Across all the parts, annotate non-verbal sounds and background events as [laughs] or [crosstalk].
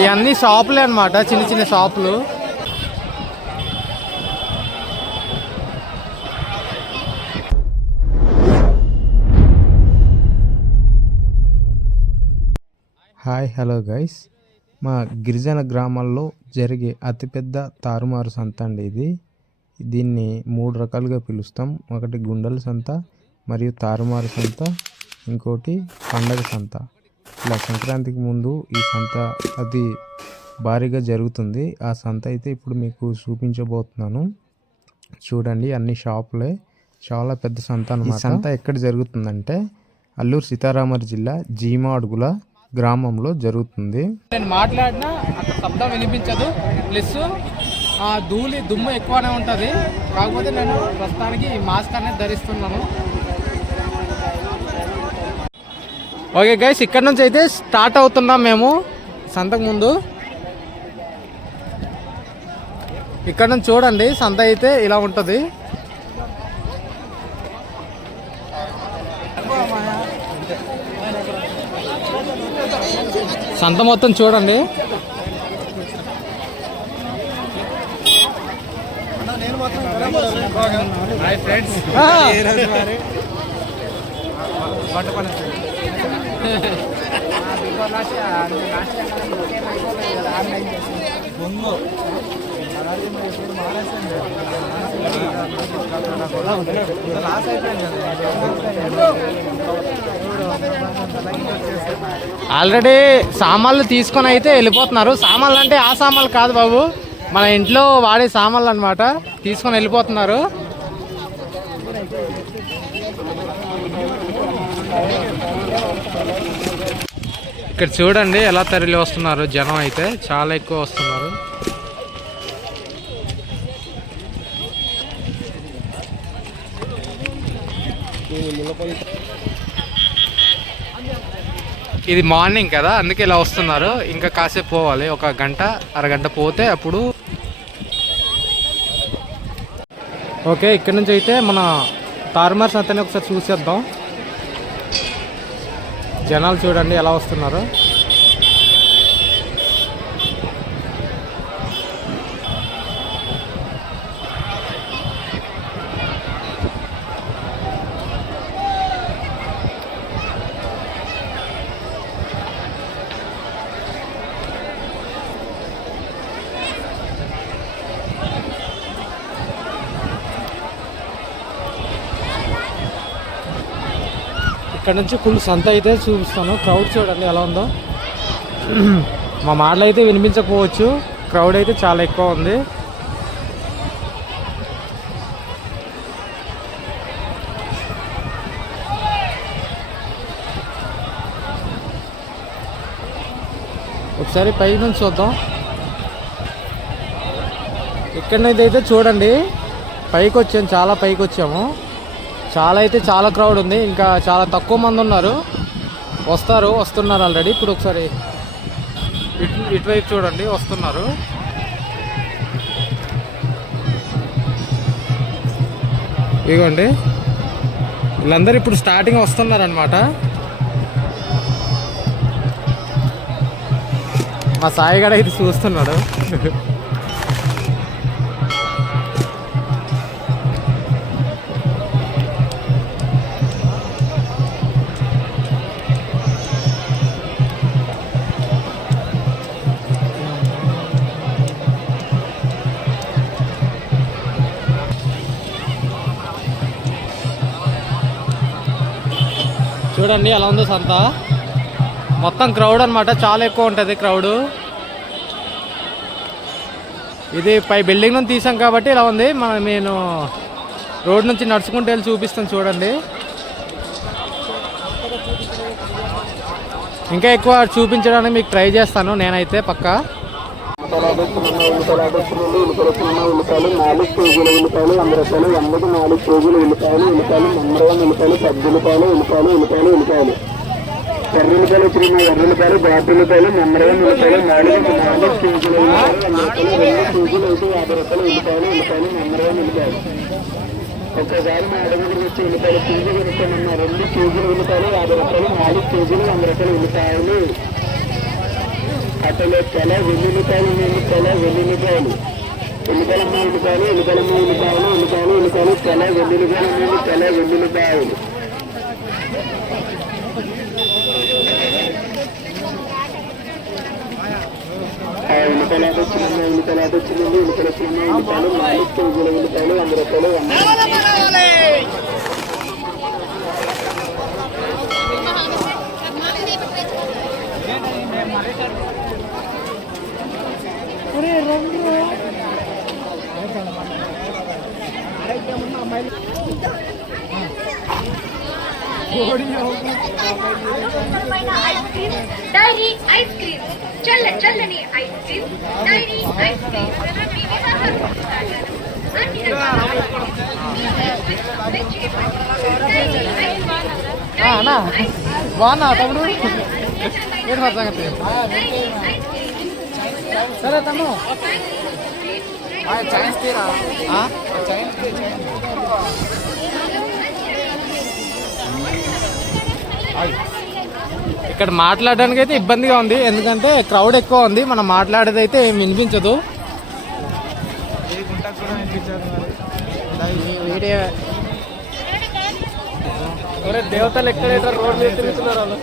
ఇవన్నీ షాపులే అనమాట చిన్న చిన్న షాపులు. Hi hello guys. మా గిరిజన గ్రామాల్లో జరిగే అతిపెద్ద తారుమారు సంత అండి ఇది. దీన్ని మూడు రకాలుగా పిలుస్తాం. ఒకటి గుండెల సంత మరియు తారుమారు సంత ఇంకోటి పండగ సంత. ఇలా సంక్రాంతికి ముందు ఈ సంత అది భారీగా జరుగుతుంది. ఆ సంత అయితే ఇప్పుడు మీకు చూపించబోతున్నాను. చూడండి అన్ని షాపులే. చాలా పెద్ద సంత అన్నమాట. సంత ఎక్కడ జరుగుతుందంటే అల్లూరు సీతారామరాజు జిల్లా జీమాడుగుల గ్రామంలో జరుగుతుంది. నేను మాట్లాడినా అక్కడ శబ్దం వినిపించదు. ప్లస్ ఆ ధూళి దుమ్ము ఎక్కువనే ఉంటుంది. కాకపోతే నేను ప్రస్తుతానికి ఈ మాస్క్ అనేది ధరిస్తున్నాను. ఓకే గైస్ ఇక్కడ నుంచి అయితే స్టార్ట్ అవుతున్నాం మేము సంతకు ముందు. ఇక్కడ నుంచి చూడండి సంత అయితే ఇలా ఉంటుంది. సంత మొత్తం చూడండి. ఆల్రెడీ సామాన్లు తీసుకొని అయితే వెళ్ళిపోతున్నారు. సామాన్లు అంటే ఆ సామాన్లు కాదు బాబు. మన ఇంట్లో వాడే సామాన్లు అనమాట తీసుకొని వెళ్ళిపోతున్నారు. ఇక్కడ చూడండి ఎలా తరలి వస్తున్నారు జనం అయితే. చాలా ఎక్కువ వస్తున్నారు. ఇది మార్నింగ్ కదా అందుకే ఇలా వస్తున్నారు. ఇంకా కాసేపు పోవాలి ఒక గంట అరగంట పోతే అప్పుడు. ఓకే ఇక్కడ నుంచి అయితే మన తారుమార్ సంతని ఒకసారి చూసేద్దాం. జనాలు చూడండి ఎలా వస్తున్నారు. ఇక్కడ నుంచి ఫుల్ సంత అయితే చూపిస్తాను. క్రౌడ్ చూడండి ఎలా ఉందో. [clears throat] మా మాటలు అయితే వినిపించకపోవచ్చు. క్రౌడ్ అయితే చాలా ఎక్కువ ఉంది. ఒకసారి పై నుంచి చూద్దాం. ఇక్కడ నుంచి అయితే చూడండి. పైకి వచ్చాము చాలా పైకి వచ్చాము చాలా అయితే చాలా క్రౌడ్ ఉంది. ఇంకా చాలా తక్కువ మంది ఉన్నారు. వస్తారు వస్తున్నారు ఆల్రెడీ ఇప్పుడు ఒకసారి ఇటు ఇటువైపు చూడండి వస్తున్నారు. ఇదిగోండి వీళ్ళందరూ ఇప్పుడు స్టార్టింగ్ వస్తున్నారు అనమాట మా సాయిగడ అయితే ఇది చూస్తున్నాడు. చూడండి ఎలా ఉందో సంత మొత్తం క్రౌడ్ అనమాట చాలా ఎక్కువ ఉంటుంది క్రౌడ్ ఇది పై బిల్డింగ్ నుంచి తీసాం కాబట్టి ఇలా ఉంది? మనం నేను రోడ్ నుంచి నడుచుకుంటూ వెళ్ళి చూపిస్తాను చూడండి. ఇంకా ఎక్కువ చూపించడానికి మీకు ట్రై చేస్తాను నేనైతే పక్కా. ఉల్లిపాయలు నాలుగు కేజీల ఉల్లిపాయలు వంద రూపాయలు వందకు నాలుగు కేజీల ఉల్లిపాయలు ఉల్లిపాయలు మందరం వన్ ఉల్లిపాయలు పెద్ద ఉల్లిపాయలు ఉల్లిపాయలు ఉల్లిపాయలు ఉల్లిపాయలు. ఎర్ర ఉల్లిపాయలు ఇప్పుడు మా ఎర్ర ఉల్లిపాయలు ఘాటు ఉల్లిపాయలు నెంబర్ ఉల్లిపాయలు నాలుగు నాలుగు కేజీల ఉల్లిపాయలు రెండు కేజీలు అయితే యాభై రూపాయలు ఉల్లిపాయలు ఉల్లిపాయలు మందరం వన్ ఉల్లిపాయలు ఒక్కసారి మా అడుగు వచ్చి ఉల్లిపాయలు కేజీ కొనుక్కోమన్నా రెండు కేజీలు ఉల్లిపాయలు యాభై రూపాయలు నాలుగు కేజీలు వంద రూపాయలు ఉల్లిపాయలు అటలో తెల వెల్లుల్లిపాయలు నేను తెల వెల్లుల్లిపాయలు ఉల్లిపాయలమ్మ ఉల్లిపాయలు ఉల్లిపాయలమ్మ ఉల్లిపాయలు ఉల్లిపాయలు ఉల్లిపాయలు తెల వెల్లుల్లిపాయలు నేను తెల వెల్లుల్లిపాయలు ఆ ఉల్లిపాయలు ఆట వచ్చిందండి ఉల్లిపాయలు ఆట ఎన్నికలు ఉల్లిపాయలు నాలుగు కేజీల వంద రూపాయలు వంద డైరీ ఐస్ క్రీమ్. చల్ల చల్లని ice cream. Dairy ice cream. వివిధ. అన్ని. రకాల అన్నా బాగున్నా తమ్ముడు మరి సంగతి. సరే తమ్ముడు చైన్స్ తీరా ఇక్కడ మాట్లాడడానికి అయితే ఇబ్బందిగా ఉంది. ఎందుకంటే క్రౌడ్ ఎక్కువ ఉంది. మనం మాట్లాడేది అయితే ఏం వినిపించదు. దేవతలు ఎక్కడ రోడ్ మీద తిరుగుతున్నారు వాళ్ళు.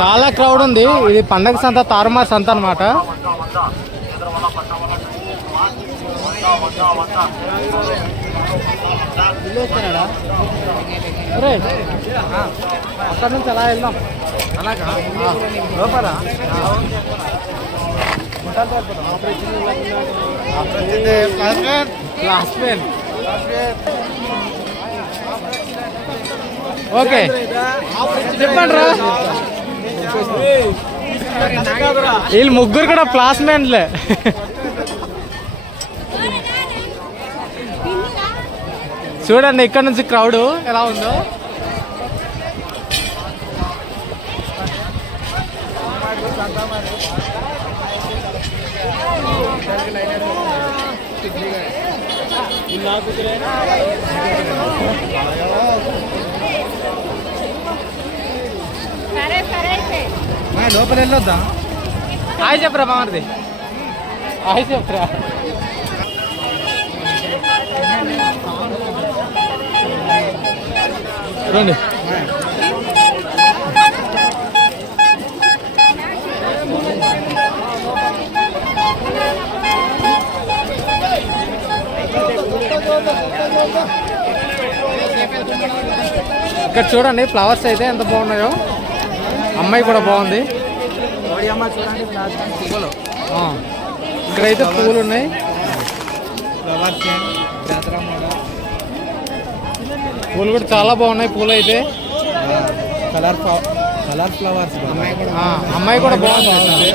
చాలా క్రౌడ్ ఉంది. ఇది పండగ సంత తారుమార్ సంత అనమాట అక్కడ నుంచి అలా వెళ్దాం అలాగా లోపల ఓకే. చెప్పండి రా. వీళ్ళు ముగ్గురు కూడా ప్లాస్మెంట్లే చూడండి ఇక్కడ నుంచి క్రౌడ్ ఎలా ఉందో. నాకు సరే అయితే లోపల వెళ్ళొద్దా? హాయ్ చెప్పరా మామది హాయ్ చెప్పరా. రండి. ఇక్కడ చూడండి ఫ్లవర్స్ అయితే ఎంత బాగున్నాయో. అమ్మాయి కూడా బాగుంది. ఇక్కడైతే పూలు ఉన్నాయి. పూలు కూడా చాలా బాగున్నాయి పూలు అయితే కలర్ కలర్ ఫ్లవర్స్ ఆ, అమ్మాయి కూడా బాగుంది.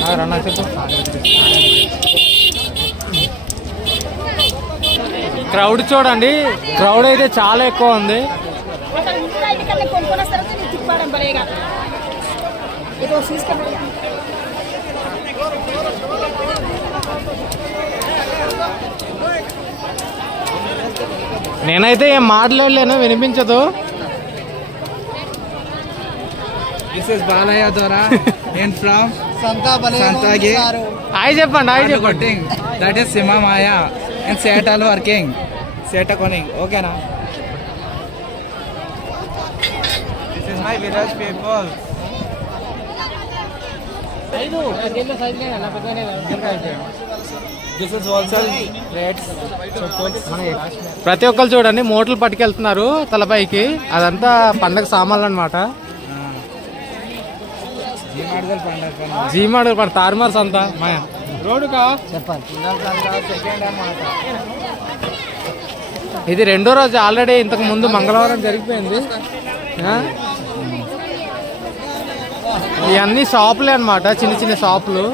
ఆ, రన్నా చెప్పు క్రౌడ్ చూడండి. క్రౌడ్ అయితే చాలా ఎక్కువ ఉంది. నేనైతే ఏం మాట్లాడలేను వినిపించదు. దిస్ ఇస్ బాలయ్య ద్వారా అండ్ ఫ్రమ్ సంతాగి హాయ్ చెప్పండి హాయ్ చెప్పండి. That is Simha Maya and సేటల్ working సేట కొనింగ్ ఓకేనా this is my village people this is wholesale rates ప్రతి ఒక్కరు చూడండి మూటలు పట్టుకెళ్తున్నారు తలపైకి. అదంతా పండగ సామాన్లు అనమాట పండుగ జీమాడు మన తారుమార్స్ అంతా మాయా. రోడ్డుకా? అన్నమాట ఇది రెండో రోజు ఆల్రెడీ ఇంతకు ముందు మంగళవారం జరిగిపోయింది? ఇవన్నీ షాపులే అనమాట చిన్న చిన్న షాపులు.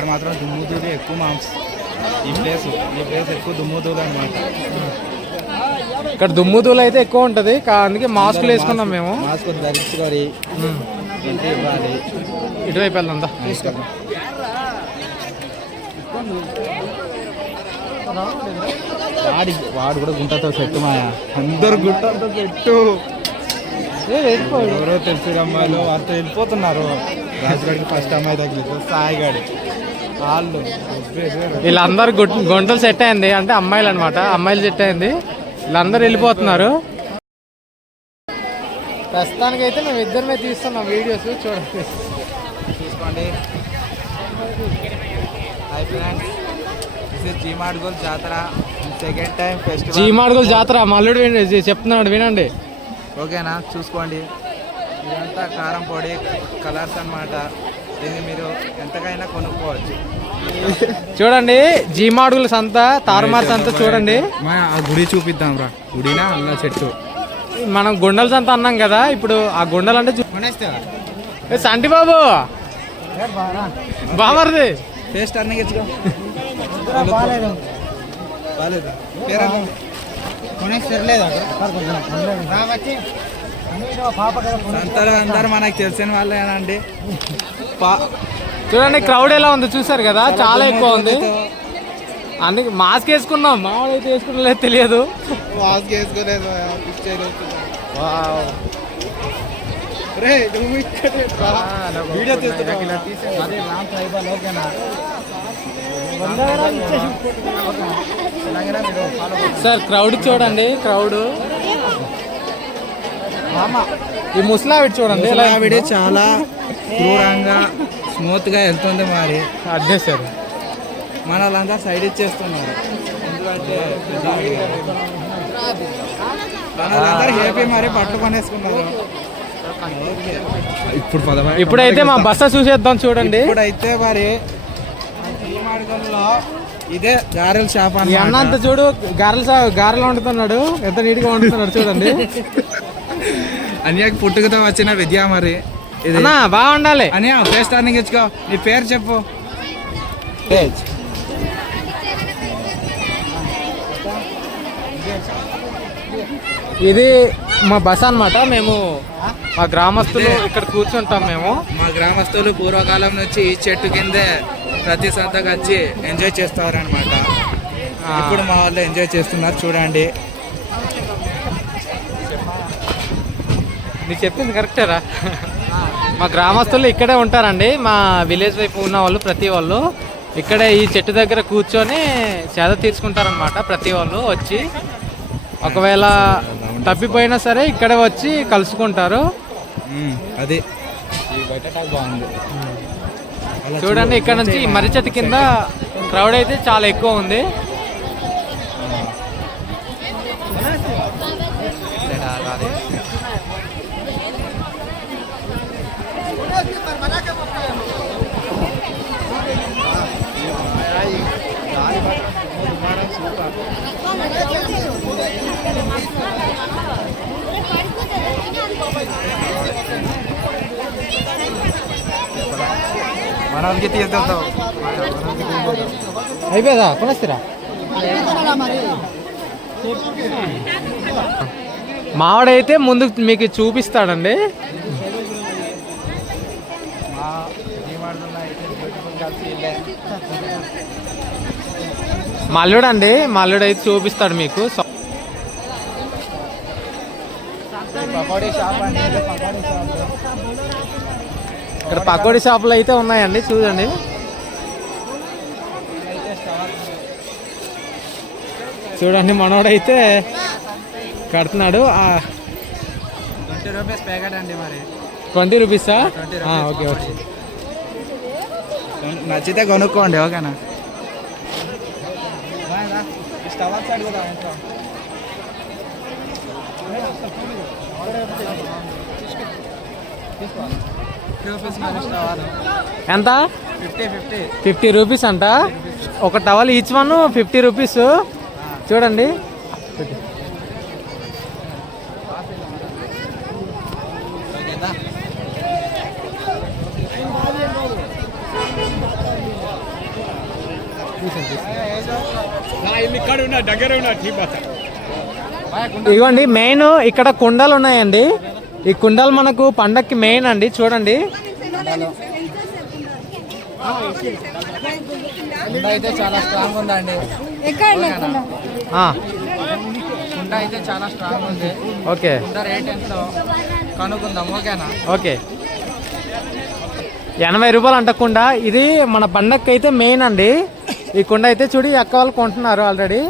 కర్మ మాత్రం దుమ్ముదూలు ఎక్కువ మాంస్ ఈ ప్లేస్ ఈ ప్లేస్ ఎక్కువ దుమ్ముదూలు అనమాట ఇక్కడ దుమ్ముదూలు అయితే ఎక్కువ ఉంటుంది అందుకే మాస్కులు వేసుకున్నాం మేము. మాస్క్ ధరించుకొని ఇంటి ఇవ్వాలి. ఇటువైపు వెళ్దా వాడి వాడు కూడా గుంటతో పెట్టు మాయా. అందరు గుంటతో పెట్టు ఎవరో తెలిసి అమ్మాయిలు వారితో వెళ్ళిపోతున్నారు. రాజుగాడికి ఫస్ట్ అమ్మాయి తగిలింది సాయిగాడి వీళ్ళందరూ గుట్- గుంటలు సెట్ అయింది. అంటే అమ్మాయిలు అనమాట అమ్మాయిలు సెట్ అయింది. వీళ్ళందరూ వెళ్ళిపోతున్నారు. ప్రస్తుతానికి అయితే మేము ఇద్దరమే తీస్తున్నాం వీడియోస్. చూడండి. చూసుకోండి. హాయ్ ఫ్రెండ్స్ దిస్ ఇస్ జీమాడ్గోల్ జాతర సెకండ్ టైం ఫెస్టివల్ జీమాడుగుల జాతర మల్లుడు వినండి చెప్తున్నాడు. వినండి. ఓకేనా చూసుకోండి. ఇదంతా కారం పొడి కలర్స్ అన్నమాట. దీన్ని మీరు ఎంతకైనా కొనుక్కోవచ్చు. చూడండి జీమాడుగుల సంత తారుమార్ సంత చూడండి. గుడి చూపిద్దాం రా. గుడినా అల్ల చెట్టు? మనం గుండెల సంత అన్నాం కదా ఇప్పుడు ఆ గుండెలు అంటే సంటి బాబు! బామర్ది టేస్ట్ అన్నీ అందరూ మనకు తెలిసిన వాళ్ళేనండి. పా చూడండి క్రౌడ్ ఎలా ఉంది చూసారు కదా? చాలా ఎక్కువ ఉంది. అందుకే మాస్క్ వేసుకున్నాం. మామూలు అయితే వేసుకున్నలేదు తెలియదు. మాస్క్ వేసుకోలేదు. సార్ క్రౌడ్ చూడండి క్రౌడ్ ఈ ముసలావిడ చూడండి చాలా క్రూరంగా స్మూత్గా వెళ్తుంది మరి. సార్ మన వాళ్ళంతా సైడ్ ఇచ్చేస్తున్నారు. ఎందుకంటే వాళ్ళందరూ హ్యాపీ మరి బట్టలు కొనేసుకున్నారు ఇప్పుడు ఇప్పుడైతే మా బస్సు చూసేద్దాం చూడండి. ఇప్పుడైతే మరి ఇదే గారెల షాప్ ఈ అన్న అంత అన్నమాట చూడు గారెలు గారెలు వండుతున్నాడు. ఎంత నీట్గా వండుతున్నాడు చూడండి. అన్యాకి పుట్టుకతో వచ్చిన విద్య మరి. అన్న బాగా ఉండాలి అన్యా ఫేస్ టర్నింగ్ ఇచ్చుకో. నీ పేరు చెప్పు. ఇది మా బస్ అన్నమాట. మేము మా గ్రామస్తులు ఇక్కడ కూర్చుంటాం మేము. మా గ్రామస్తులు పూర్వకాలం నుంచి ఈ చెట్టు కిందే ప్రతి సంతకు వచ్చి ఎంజాయ్ చేస్తారనమాట ఇప్పుడు మా వాళ్ళు ఎంజాయ్ చేస్తున్నారు చూడండి. మీరు చెప్పింది కరెక్టేరా? మా గ్రామస్తులు ఇక్కడే ఉంటారండి. మా విలేజ్ వైపు ఉన్న వాళ్ళు ప్రతి వాళ్ళు ఇక్కడే ఈ చెట్టు దగ్గర కూర్చొని సేద తీర్చుకుంటారనమాట ప్రతి వాళ్ళు వచ్చి. ఒకవేళ తప్పిపోయినా సరే ఇక్కడే వచ్చి కలుసుకుంటారు. అది. బాగుంది చూడండి ఇక్కడ నుంచి మర్రి చెట్టు కింద క్రౌడ్ అయితే చాలా ఎక్కువ ఉంది. మన వాళ్ళకి తీద్దాం అయిపోయిందా? కొనేస్తారా? మావాడైతే ముందు మీకు చూపిస్తాడండి. మల్లుడు అండి మల్లుడు అయితే చూపిస్తాడు మీకు. పకోడీ షాప్ అండి పకోడీ షాప్. ఇక్కడ పకోడీ షాపులు అయితే ఉన్నాయండి చూడండి. చూడండి మనోడైతే కడుతున్నాడు. ట్వంటీ రూపీస్ ప్యాకెట్ అండి మరి. ట్వంటీ రూపీసా? 20 రూపీస్ ఓకే ఓకే. నచ్చితే కొనుక్కోండి ఓకేనా? స్టవ్ ఎంత? ఫిఫ్టీ రూపీస్ అంట. ఒక towel each one fifty rupees. చూడండి. ఇగోండి మెయిన్ ఇక్కడ కుండలు ఉన్నాయండి. ఈ కుండలు మనకు పండక్కి మెయిన్ అండి చూడండి. కుండ అయితే చాలా స్ట్రాంగ్ ఉందండి. ఆ, కుండ? అయితే చాలా స్ట్రాంగ్ ఉంది. ఓకే. కుండ రేట్ ఎంతో? కనుక్కుందాం ఓకేనా? ఓకే. ఎనభై రూపాయలు అంటకుండా ఇది మన పండక్కి అయితే మెయిన్ అండి. ఈ కుండ అయితే చూడి అక్క వాళ్ళు కొంటున్నారు ఆల్రెడీ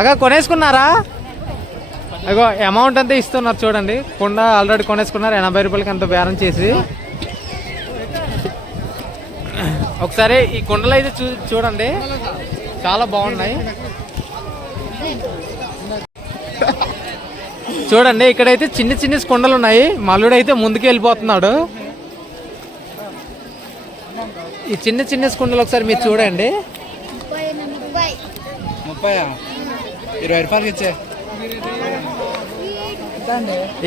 అక్క కొనేసుకున్నారా? అగో అమౌంట్ అంతా ఇస్తున్నారు చూడండి. కుండ ఆల్రెడీ కొనేసుకున్నారు. ఎనభై రూపాయలకి అంత బేరం చేసి. ఒకసారి ఈ కుండలు అయితే చూ చూడండి. చాలా బాగున్నాయి. చూడండి ఇక్కడైతే చిన్న చిన్న కుండలు ఉన్నాయి. మల్లుడు అయితే ముందుకు వెళ్ళిపోతున్నాడు. ఈ చిన్న చిన్న కుండలు ఒకసారి మీరు చూడండి. ముప్పై ఇరవై రూపాయలకి ఇచ్చే.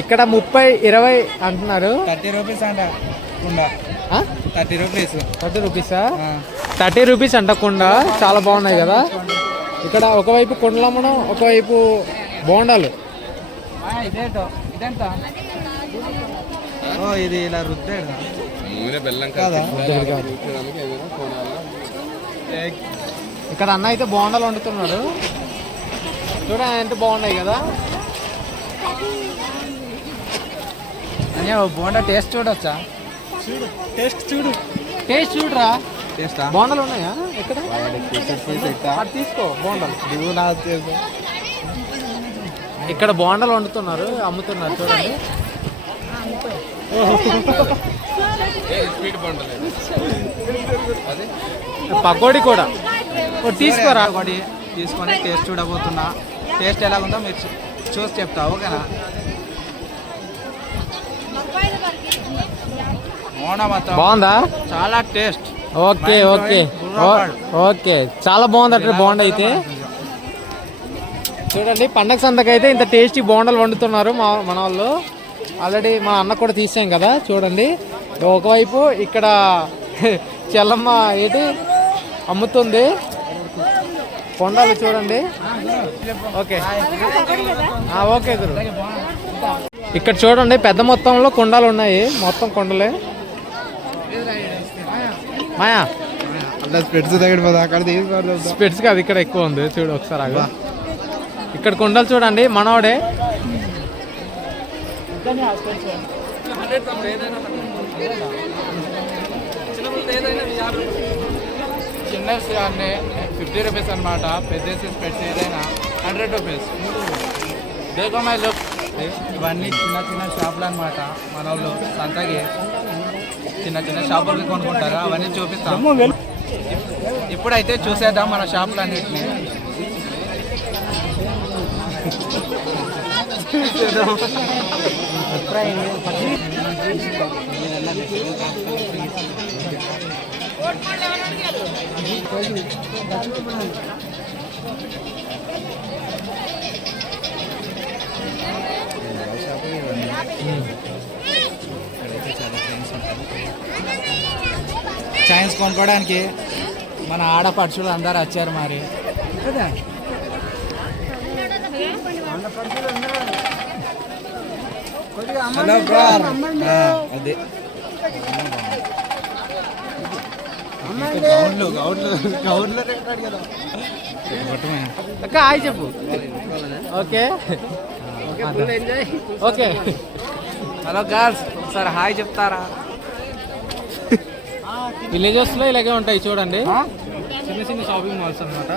ఇక్కడ ముప్పై ఇరవై అంటున్నారు. థర్టీ రూపీస్ అంట కుండ. Thirty rupees. థర్టీ రూపీసా థర్టీ రూపీస్ అంటకుండా చాలా బాగున్నాయి కదా. ఇక్కడ ఒకవైపు కుండలు అమ్మడం ఒకవైపు బోండాలు. ఇదేంటో? ఇదెంత ఓ ఇది ఇలా రుద్దాడు. ఇక్కడ అన్న అయితే బోండాలు వండుతున్నాడు చూడండి ఎంత బాగున్నాయి కదా. అయ్యా బోండా టేస్ట్ చూడొచ్చా? టేస్ట్ చూడు. టేస్ట్ చూడరా. టేస్టా? బోండాలు ఉన్నాయా ఇక్కడ? అది తీసుకో బోండాలు. ఇక్కడ బోండాలు వండుతున్నారు అమ్ముతున్నారు చూడండి. పకోడీ కూడా. ఓ తీసుకోరా? ఒకటి తీసుకొని టేస్ట్ చూడబోతున్నా. టేస్ట్ ఎలాగుందో మీరు చూసి చెప్తా ఓకేనా? బాగుందా? చాలా టేస్ట్ ఓకే ఓకే. ఓకే. చాలా బాగుంది బోండా అయితే. చూడండి పండగ సంతకైతే ఇంత టేస్టీ బోండాలు వండుతున్నారు మా మన వాళ్ళు. ఆల్రెడీ మా అన్న కూడా తీసాం కదా చూడండి. ఒకవైపు ఇక్కడ [laughs] చెల్లమ్మ ఏంటి అమ్ముతుంది. కొండలు చూడండి. ఓకే. ఆ, ఓకే గురు. ఇక్కడ చూడండి పెద్ద మొత్తంలో కొండలు ఉన్నాయి. మొత్తం కొండలే. మాయా? స్పెట్స్ దగ్గర పోదా అక్కడ తీసుకోవాలి స్పెట్స్ కాదు ఇక్కడ ఎక్కువ ఉంది. చూడు ఒకసారి ఆగు. ఇక్కడ కొండలు చూడండి మనోడే. చిన్న ఫిఫ్టీ రూపీస్ అనమాట పెద్ద స్పెట్స్ ఏదైనా హండ్రెడ్ రూపీస్ దేకో మై లుక్. ఇవన్నీ చిన్న చిన్న షాపులు అనమాట మన వాళ్ళు సంతకి చిన్న చిన్న షాపులకి కొనుక్కుంటారు. అవన్నీ చూపిస్తాం. ఇప్పుడైతే చూసేద్దాం మన షాపులు అన్నిటిని చైన్స్ కొనుక్కోవడానికి మన ఆడపడుచులు అందరు వచ్చారు మరి. హలో బ్రార్ అదే. అక్క హాయ్ చెప్పు. ఓకే. ఓకే హలో గర్ల్స్ ఒకసారి హాయ్ చెప్తారా? విలేజెస్లో ఇలాగే ఉంటాయి చూడండి. చిన్న చిన్న షాపింగ్ మాల్స్ అన్నమాట.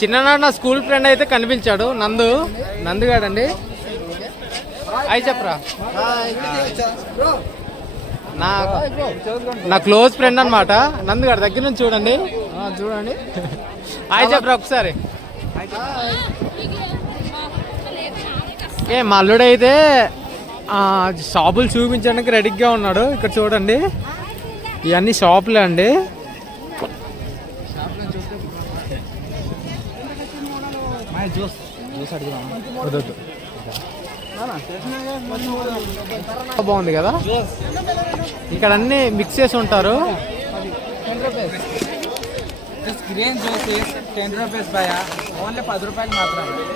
చిన్ననాడు నా స్కూల్ ఫ్రెండ్ అయితే కనిపించాడు. నందు నందుగాడండి హాయ్ చెప్పరా. నా నా క్లోజ్ ఫ్రెండ్ అనమాట నందుగారు దగ్గర నుంచి చూడండి. చూడండి. హాయ్ చెప్పరా ఒకసారి. ఏ మా అల్లుడు అయితే ఆ, షాపులు చూపించడానికి రెడీగా ఉన్నాడు. ఇక్కడ చూడండి. ఇవన్నీ షాపులే అండి. బాగుంది కదా? ఇక్కడ అన్ని మిక్స్ చేసి ఉంటారు.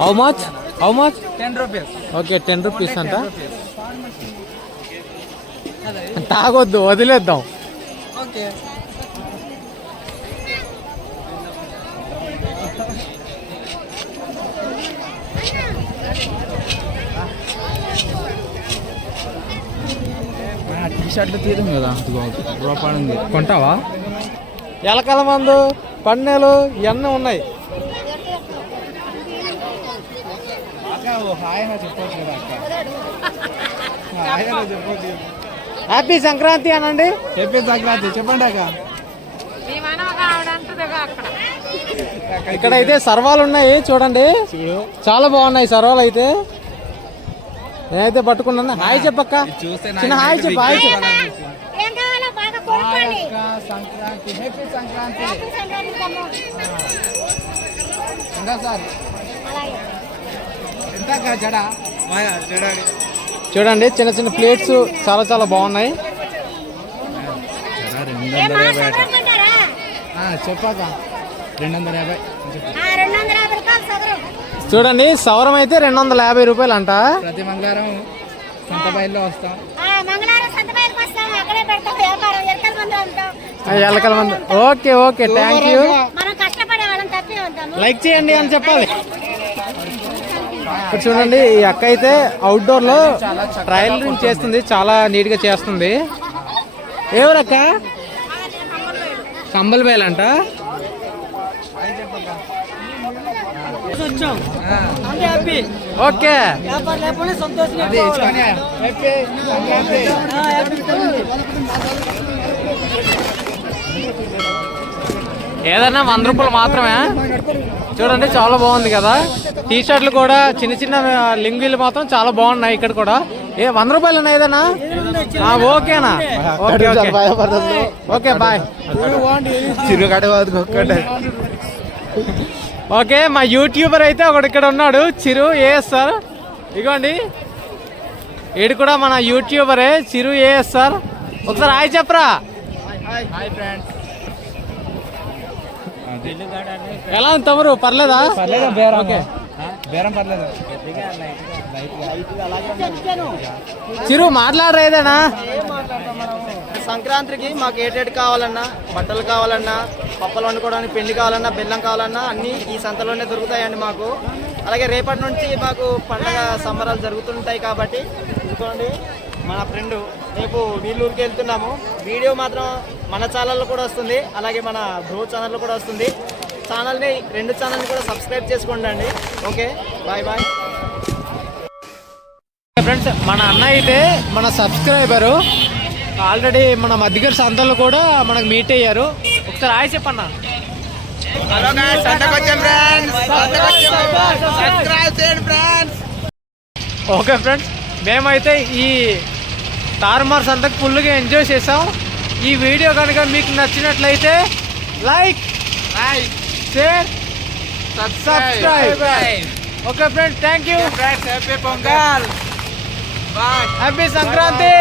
How much how much ten rupees okay ten rupees అంట. [laughs] తాగొద్దు వదిలేద్దాం. ఓకే కదా కొంటావా? ఎలకల మందు పన్నెలు ఇవన్నీ ఉన్నాయి. కదా అక్క. హ్యాపీ సంక్రాంతి అనండి. చెప్పే సంక్రాంతి. చెప్పండి అక్క. ఇక్కడైతే సర్వాలు ఉన్నాయి చూడండి. చాలా బాగున్నాయి సర్వాలు అయితే. నేనైతే పట్టుకున్నాను. హాయ్ చెప్పక్క. చిన్న హాయ్ చెప్పు హాయ్ చెప్పు. Sankranti. Happy Sankranti. Happy sir అలాగే ఎంత అక్క జడ మాయా జడ చూడండి చిన్న చిన్న ప్లేట్స్ చాలా చాలా బాగున్నాయి? చెప్పాక. రెండు వందల యాభై. చూడండి సవరం అయితే రెండు వందల యాభై రూపాయలు అంట ప్రతి మంగళవారం సొంత బయలులో వస్తాం. ఎలకల మంది ఓకే ఓకే థ్యాంక్ యూ. మనం కష్టపడే వాళ్ళని తప్పి ఉంటాము లైక్ చేయండి అని చెప్పాలి. ఇక్కడ చూడండి ఈ అక్క అయితే అవుట్డోర్లో ట్రయలింగ్ చేస్తుంది చాలా నీట్గా చేస్తుంది. ఎవరక్క? కంబల్ అంట. ఓకే. అది ఏదైనా వంద రూపాయలు మాత్రమే. చూడండి చాలా బాగుంది కదా. టీ షర్ట్లు కూడా చిన్న చిన్న లింగిలు మాత్రం చాలా బాగున్నాయి ఇక్కడ కూడా. ఏ వంద రూపాయలు ఏదైనా? ఆ, ఓకేనా? Okay okay. Okay bye. Okay మా యూట్యూబర్ అయితే ఒకడు ఇక్కడ ఉన్నాడు. చిరు ఏఎస్ఆర్ ఇగోండి. ఈడు కూడా మన యూట్యూబరే చిరు ఏఎస్ఆర్ ఒకసారి హాయ్ చెప్పరా. హాయ్ ఫ్రెండ్స్ ఎలా ఉంది తమరు పర్లేదా? పర్లేదు బేరం. ఓకే. బేరం పర్లేదు. చిరు మాట్లాడరా ఏదైనా సంక్రాంతికి మాకు ఏటేటి కావాలన్నా బట్టలు కావాలన్నా పప్పలు వండుకోవడానికి పిండి కావాలన్నా బెల్లం కావాలన్నా అన్నీ ఈ సంతలోనే దొరుకుతాయండి మాకు. అలాగే రేపటి నుంచి మాకు పండగ సంబరాలు జరుగుతుంటాయి కాబట్టి ఇదిగోండి మన ఫ్రెండ్ రేపు వీళ్ళూరికి వెళ్తున్నాము. వీడియో మాత్రం మన ఛానల్లో కూడా వస్తుంది. అలాగే మన బ్రో ఛానల్లో కూడా వస్తుంది. ఛానల్ని రెండు ఛానల్ని కూడా సబ్స్క్రైబ్ చేసుకోండి అండి. ఓకే? బాయ్ బాయ్ ఫ్రెండ్స్ మన అన్న అయితే మన సబ్స్క్రైబరు ఆల్రెడీ మన మధ్యగారి సంతలో కూడా మనకు మీట్ అయ్యారు. ఒకసారి హాయ్ చెప్పన్న. ఓకే ఫ్రెండ్స్ మేమైతే ఈ తారుమార్ సంతకు ఫుల్గా ఎంజాయ్ చేసాం ఈ వీడియో కనుక మీకు నచ్చినట్లయితే like share subscribe. Okay friends thank you. Happy Pongal happy Sankranti.